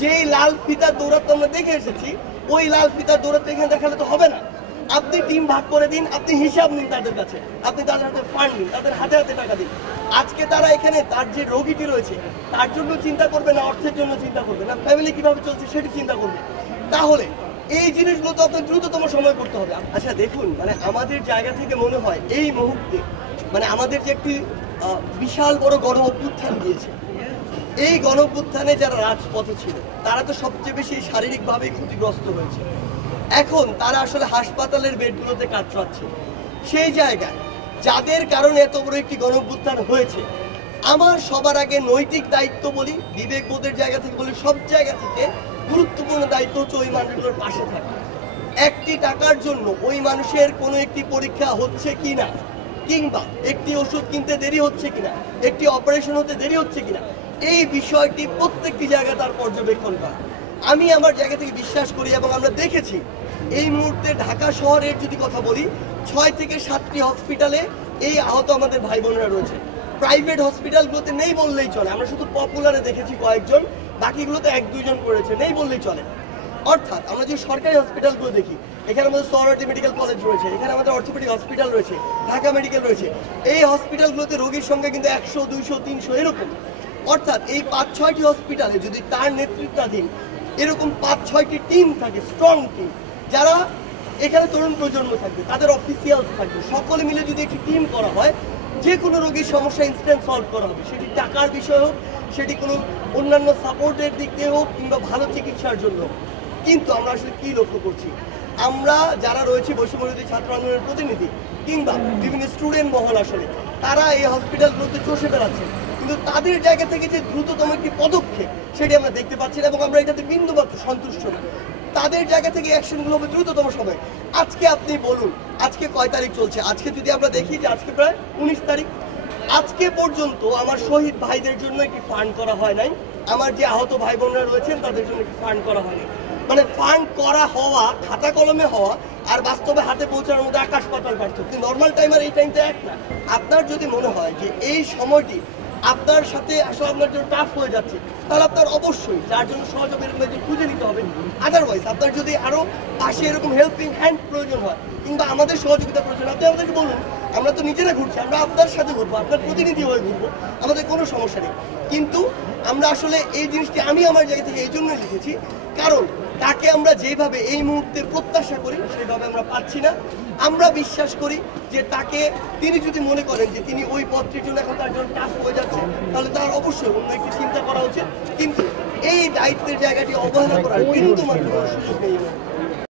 যেই লাল ফিতার দৌড়াতে আমরা দেখে এসেছি, ওই লাল ফিতার দৌড়াতে এখানে দেখালে তো হবে না। আপনি টিম ভাগ করে দিন, আপনি হিসাব নিন তাদের কাছে, আপনি তাদের হাতে ফান্ড দিন, তাদের হাতে হাতে টাকা দিন। আজকে তারা এখানে তার যে রোগীটি রয়েছে তার জন্য চিন্তা করবে না, অর্থের জন্য চিন্তা করবে না, ফ্যামিলি কিভাবে চলছে সেটি চিন্তা করবে। তাহলে এই জিনিসগুলো তো আপনার দ্রুততম সময় করতে হবে। আচ্ছা দেখুন, মানে আমাদের জায়গা থেকে মনে হয় এই মুহূর্তে মানে আমাদের যে একটি বিশাল বড় গণ অভ্যুত্থান দিয়েছে, এই গণ অভ্যুত্থানে যারা রাজপথে ছিল তারা তো সবচেয়ে বেশি শারীরিকভাবে ক্ষতিগ্রস্ত হয়েছে। এখন তারা আসলে হাসপাতালের বেডগুলোতে কাতরাচ্ছে। সেই জায়গায় যাদের কারণে এত বড় একটি গণ অভ্যুত্থান হয়েছে, আমার সবার আগে নৈতিক দায়িত্ব বলি, বিবেকবোধের জায়গা থেকে বলি, সব জায়গা থেকে গুরুত্বপূর্ণ দায়িত্ব হচ্ছে ওই মানুষগুলোর পাশে থাকা। একটি টাকার জন্য ওই মানুষের কোনো একটি পরীক্ষা হচ্ছে কিনা, কিংবা একটি ওষুধ কিনতে দেরি হচ্ছে কিনা, একটি অপারেশন হতে দেরি হচ্ছে কিনা, এই বিষয়টি প্রত্যেকটি জায়গায় তার পর্যবেক্ষণ করা। আমি আমার জায়গা থেকে বিশ্বাস করি এবং আমরা দেখেছি এই মুহূর্তে ঢাকা শহরের যদি কথা বলি, 6 থেকে 7টি হসপিটালে এই আহত আমাদের ভাই বোনেরা রয়েছে। প্রাইভেট হসপিটালগুলোতে নেই বললেই চলে, আমরা শুধু পপুলারে দেখেছি কয়েকজন, বাকিগুলোতে 1-2 জন করেছে, নেই বললেই চলে। অর্থাৎ আমরা যে সরকারি হসপিটালগুলো দেখি, এখানে আমাদের সোহরাওয়ার্দী মেডিকেল কলেজ রয়েছে, এখানে আমাদের অর্থোপেডিক হসপিটাল রয়েছে, ঢাকা মেডিকেল রয়েছে, এই হসপিটালগুলোতে রোগীর সংখ্যা কিন্তু 100, 200, 300 এরকম। অর্থাৎ এই 5-6টি হসপিটালে যদি তার নেতৃত্বাধীন এরকম 5-6টি টিম থাকে, স্ট্রং টিম, যারা এখানে তরুণ প্রজন্ম থাকবে, তাদের অফিসিয়ালস থাকবে, সকলে মিলে যদি একটি টিম করা হয়, যে কোনো রোগীর সমস্যা ইনস্ট্যান্ট সলভ করা হবে। সেটি টাকার বিষয় হোক, সেটি কোনো অন্যান্য সাপোর্টের দিক দিয়ে হোক, কিংবা ভালো চিকিৎসার জন্য। কিন্তু আমরা আসলে কি লক্ষ্য করছি, আমরা যারা রয়েছে বৈষম্যবিরোধী ছাত্র আন্দোলনের প্রতিনিধি কিংবা বিভিন্ন স্টুডেন্ট মহল, আসলে তারা এই হসপিটালগুলোতে চষে বেড়াচ্ছে, কিন্তু তাদের জায়গা থেকে যে দ্রুততম একটি পদক্ষেপ সেটি আমরা দেখতে পাচ্ছি না, এবং আমরা এটাতে বিন্দুমাত্র সন্তুষ্ট না। তাদের জায়গা থেকে অ্যাকশনগুলো হবে দ্রুততম সময়। আজকে আপনি বলুন, আজকে কয় তারিখ চলছে? আজকে যদি আমরা দেখি যে আজকে প্রায় 19 তারিখ, আজকে পর্যন্ত আমার শহীদ ভাইদের জন্য একটি ফান্ড করা হয় নাই, আমার যে আহত ভাই বোনরা রয়েছেন তাদের জন্য একটি ফান্ড করা হয়নি। মানে ফান্ড করা হওয়া, খাতা কলমে হওয়া আর বাস্তবে হাতে পৌঁছানোর মধ্যে আকাশ পাতাল পার্থক্য। নর্মাল টাইম আর এই টাইমটা এক না। আপনার যদি মনে হয় যে এই সময়টি আপনার সাথে আসলে আপনার জন্য টাফ হয়ে যাচ্ছে, তাহলে আপনার অবশ্যই যার জন্য সহযোগী খুঁজে নিতে হবে। আদারওয়াইজ আপনার যদি আরো পাশে এরকম হেল্পিং হ্যান্ড প্রয়োজন হয় কিংবা আমাদের সহযোগিতা প্রয়োজন, আপনি আমাদেরকে বলুন। আমরা তো নিজেরা ঘুরছি, আমরা আপনার সাথে ঘুরবো, আপনার প্রতিনিধি হয়ে ঘুরবো, আমাদের কোনো সমস্যা নেই। কিন্তু আমরা আসলে এই জিনিসটি আমি আমার জায়গা থেকে এই জন্যই লিখেছি, কারণ তাকে আমরা যেভাবে এই মুহূর্তে প্রত্যাশা করি সেভাবে আমরা পাচ্ছি না। আমরা বিশ্বাস করি যে তাকে, তিনি যদি মনে করেন যে তিনি ওই পথটির জন্য এখন তার জন্য টাফ হয়ে যাচ্ছে, তাহলে তার অবশ্যই অন্য একটি চিন্তা করা উচিত। কিন্তু এই দায়িত্বের জায়গাটি অবহেলা করার কিন্তু মাত্র সুযোগ নেই।